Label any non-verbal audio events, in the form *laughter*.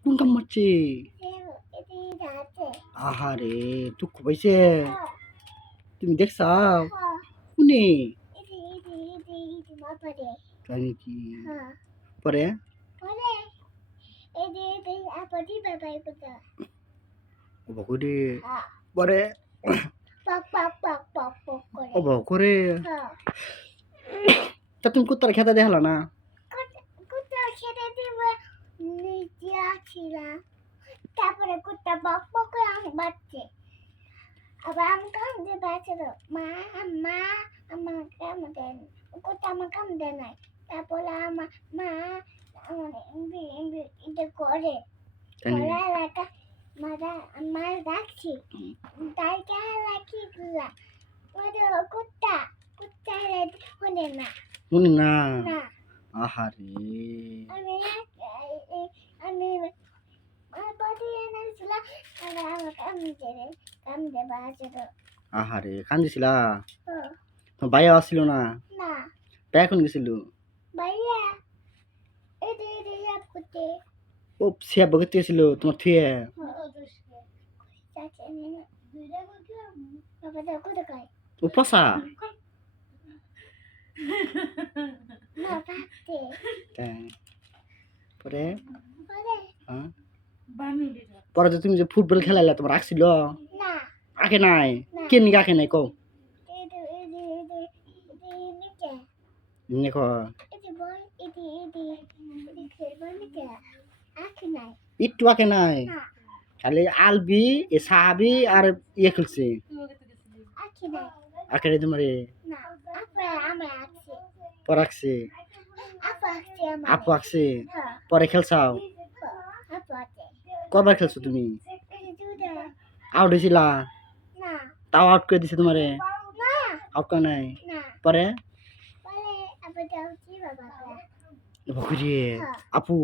কোন কাম মারছে আহারে দুঃখ পাইছে তুমি দেখছাও কোনে তাই নাকি পরে করে পরে তা তুমি কুত্তার খেতে দেখলা না খেতে দিব নিচে আসছিলাম তারপরে কুত্তা বক বক করে আমি বাচ্চে আবার আমি কাম দিয়ে বাঁচল। মা মা কাম দেন কুত্তা আমার কাম দেয় নাই। তারপরে আমার মা আমার এটা করে। নাকি? রাখা মারা আমার রাখছি। তাই কে রাখি কুত্তা কুত্তা হলে না। না। আহারে। আমি আহারে কান্দিছিলা? ভাইয়া আসছিল না? না। ভাই এখন গেছিল? ও সে বগতে গেছিল তোমার থুয়ে? চাচা *laughs* পরে? হ্যাঁ? পরে যে তুমি যে ফুটবল খেলাইলা তোমার রাখছিল না। আগে নাই? কে নিকে আগে নাই কও? একটু আগে নাই? খালি আলবি এ সাহাবি আর ইয়ে খেলছে। আগে তোমার? না। আপা আঁকছি পর খেলছাও? কবার খেলছো তুমি? আউট হয়েছিলা? না তাও আউট করে দিছে তোমারে? আউট করে নাই? পরে। আপু